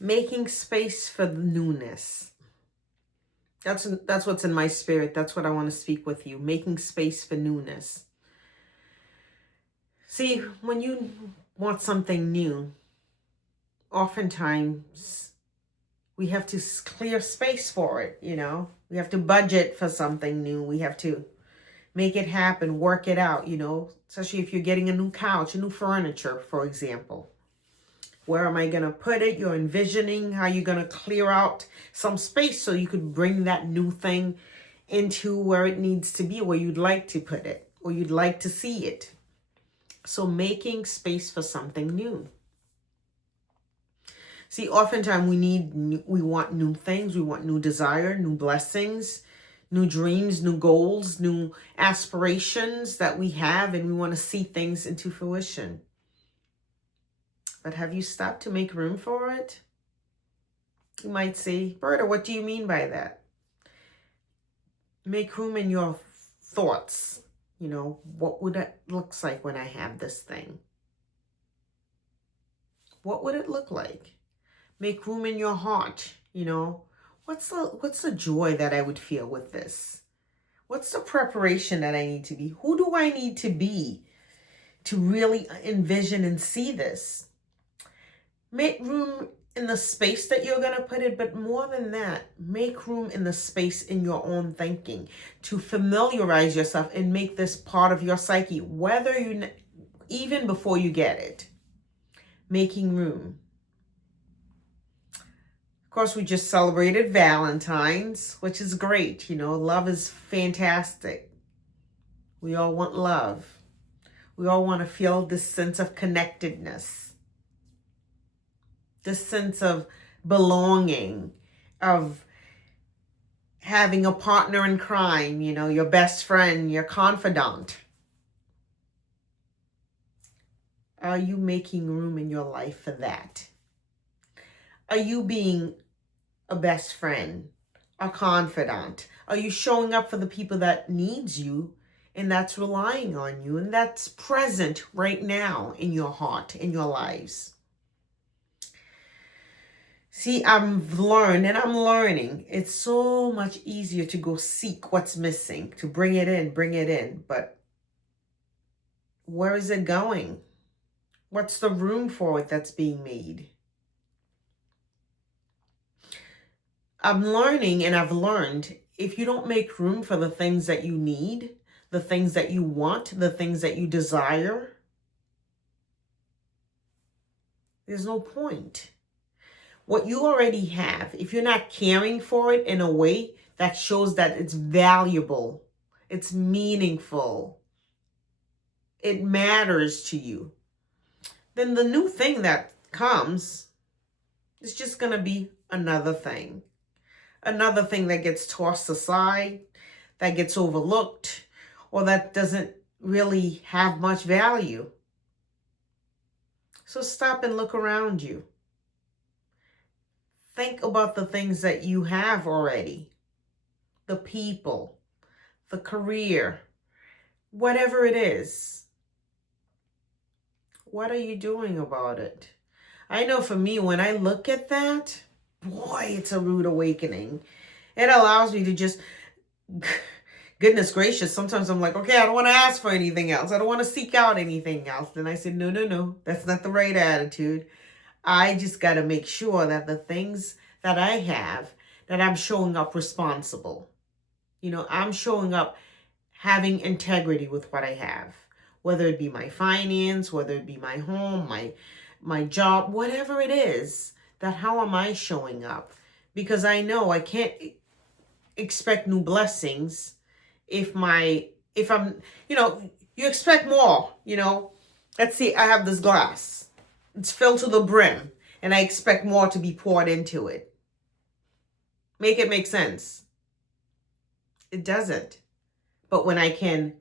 Making space for the newness. That's what's in my spirit. That's what I want to speak with you. Making space for newness. See, when you want something new, oftentimes we have to clear space for it, We have to budget for something new. We have to make it happen, work it out, especially if you're getting a new couch, a new furniture, for example. Where am I going to put it? You're envisioning how you're going to clear out some space so you could bring that new thing into where it needs to be, where you'd like to put it, or you'd like to see it. So making space for something new. See, oftentimes we want new things. We want new desire, new blessings, new dreams, new goals, new aspirations that we have, and we want to see things into fruition. But have you stopped to make room for it? You might say, Berta, what do you mean by that? Make room in your thoughts. What would it look like when I have this thing? What would it look like? Make room in your heart. What's the joy that I would feel with this? What's the preparation that I need to be? Who do I need to be to really envision and see this? Make room in the space that you're going to put it, but more than that, make room in the space in your own thinking to familiarize yourself and make this part of your psyche, even before you get it. Making room. Of course, we just celebrated Valentine's, which is great. Love is fantastic. We all want love. We all want to feel this sense of connectedness. This sense of belonging, of having a partner in crime, your best friend, your confidant. Are you making room in your life for that? Are you being a best friend, a confidant? Are you showing up for the people that needs you and that's relying on you and that's present right now in your heart, in your lives? See, I've learned and I'm learning. It's so much easier to go seek what's missing, to bring it in. But where is it going? What's the room for it that's being made? I'm learning and I've learned if you don't make room for the things that you need, the things that you want, the things that you desire, there's no point. What you already have, if you're not caring for it in a way that shows that it's valuable, it's meaningful, it matters to you, then the new thing that comes is just going to be another thing. Another thing that gets tossed aside, that gets overlooked, or that doesn't really have much value. So stop and look around you. Think about the things that you have already. The people, the career, whatever it is. What are you doing about it? I know for me, when I look at that, boy, it's a rude awakening. It allows me to just, goodness gracious, sometimes I'm like, okay, I don't want to ask for anything else. I don't want to seek out anything else. Then I said, no, that's not the right attitude. I just got to make sure that the things that I have, that I'm showing up responsible. I'm showing up having integrity with what I have, whether it be my finance, whether it be my home, my job, whatever it is, that how am I showing up? Because I know I can't expect new blessings if I'm, you expect more, Let's see, I have this glass. It's filled to the brim, and I expect more to be poured into it. Make it make sense. It doesn't. But when I can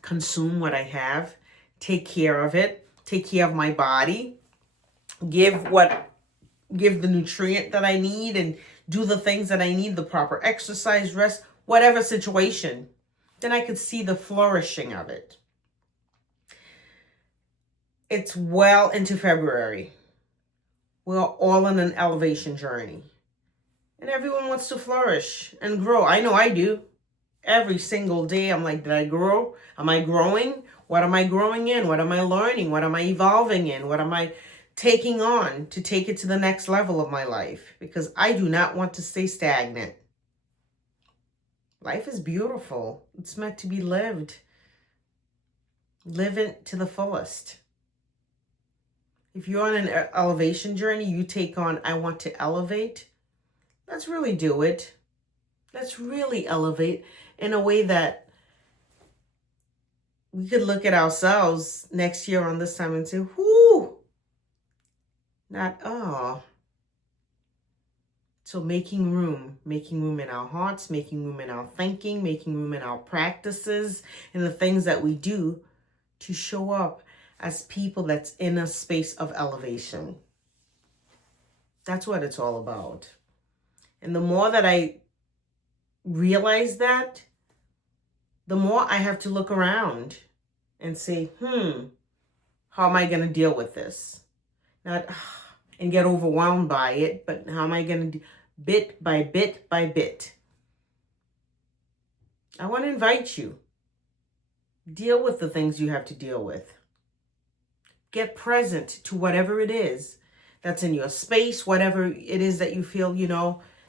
consume what I have, take care of it, take care of my body, give the nutrient that I need, and do the things that I need, the proper exercise, rest, whatever situation, then I could see the flourishing of it. It's well into February. We're all on an elevation journey. And everyone wants to flourish and grow. I know I do. Every single day, I'm like, did I grow? Am I growing? What am I growing in? What am I learning? What am I evolving in? What am I taking on to take it to the next level of my life? Because I do not want to stay stagnant. Life is beautiful. It's meant to be lived. Live it to the fullest. If you're on an elevation journey, you take on, I want to elevate. Let's really do it. Let's really elevate in a way that we could look at ourselves next year on this time and say, whoo, not, oh. So making room in our hearts, making room in our thinking, making room in our practices, and the things that we do to show up as people that's in a space of elevation. That's what it's all about. And the more that I realize that, the more I have to look around and say, how am I going to deal with this? Not and get overwhelmed by it, but how am I going to bit by bit by bit? I want to invite you. Deal with the things you have to deal with. Get present to whatever it is that's in your space, whatever it is that you feel,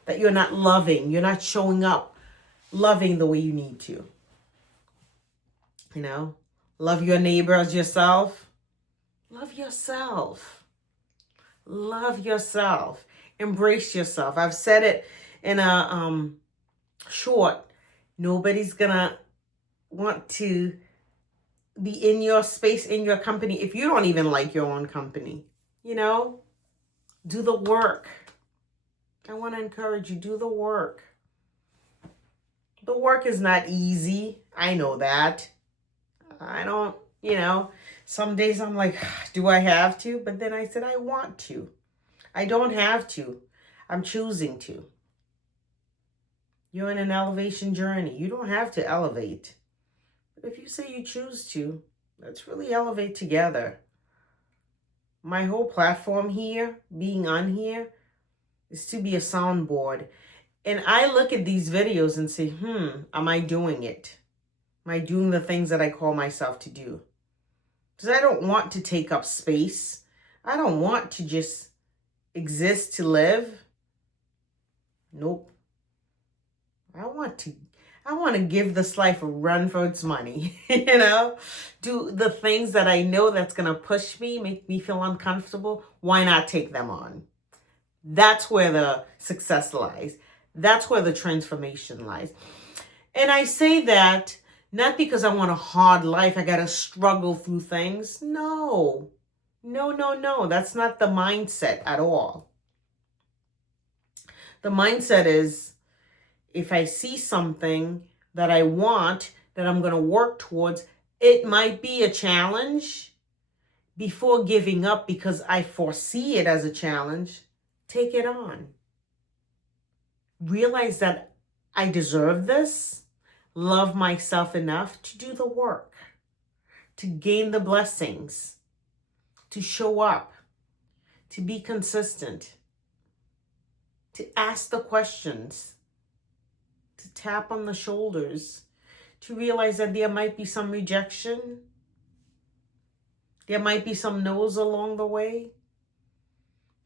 that you're not loving, you're not showing up, loving the way you need to. Love your neighbor as yourself. Love yourself. Love yourself. Embrace yourself. I've said it in a short. Nobody's gonna want to be in your space, in your company, if you don't even like your own company. Do the work. I want to encourage you, do the work. The work is not easy. I know that. I don't, some days I'm like, do I have to? But then I said, I want to. I don't have to. I'm choosing to. You're in an elevation journey. You don't have to elevate. But if you say you choose to, let's really elevate together. My whole platform here, being on here, is to be a soundboard. And I look at these videos and say, am I doing it? Am I doing the things that I call myself to do? Because I don't want to take up space. I don't want to just exist to live. Nope. I want to give this life a run for its money, do the things that I know that's going to push me, make me feel uncomfortable. Why not take them on? That's where the success lies. That's where the transformation lies. And I say that not because I want a hard life. I got to struggle through things. No. That's not the mindset at all. The mindset is, if I see something that I want, that I'm going to work towards, it might be a challenge. Before giving up because I foresee it as a challenge, take it on. Realize that I deserve this. Love myself enough to do the work, to gain the blessings, to show up, to be consistent, to ask the questions, to tap on the shoulders, to realize that there might be some rejection. There might be some no's along the way.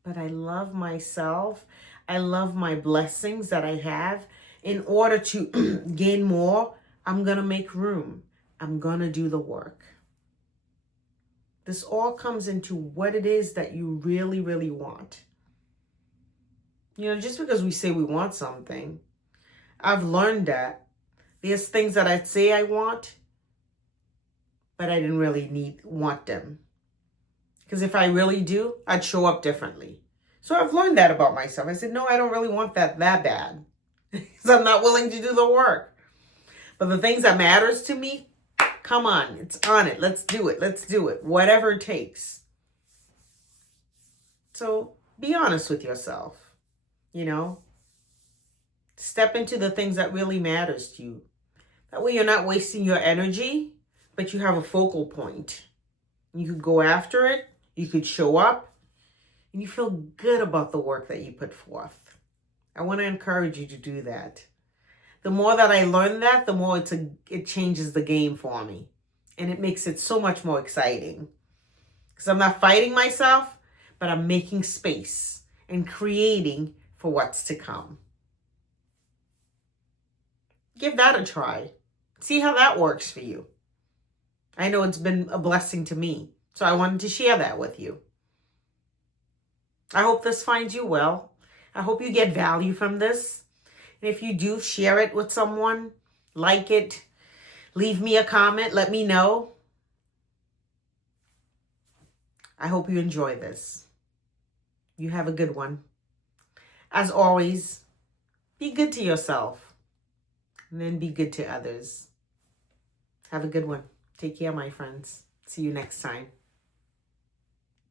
But I love myself. I love my blessings that I have. In order to gain more, I'm going to make room. I'm going to do the work. This all comes into what it is that you really, really want. Just because we say we want something, I've learned that there's things that I'd say I want, but I didn't really want them. Because if I really do, I'd show up differently. So I've learned that about myself. I said, no, I don't really want that bad. Because I'm not willing to do the work. But the things that matters to me, come on, it's on it. Let's do it. Let's do it. Whatever it takes. So be honest with yourself. Step into the things that really matters to you. That way you're not wasting your energy, but you have a focal point. You could go after it. You could show up. And you feel good about the work that you put forth. I want to encourage you to do that. The more that I learn that, the more it changes the game for me. And it makes it so much more exciting. Because I'm not fighting myself, but I'm making space and creating for what's to come. Give that a try. See how that works for you. I know it's been a blessing to me, so I wanted to share that with you. I hope this finds you well. I hope you get value from this. And if you do, share it with someone, like it, leave me a comment, let me know. I hope you enjoy this. You have a good one. As always, be good to yourself and then be good to others. Have a good one. Take care, my friends. See you next time.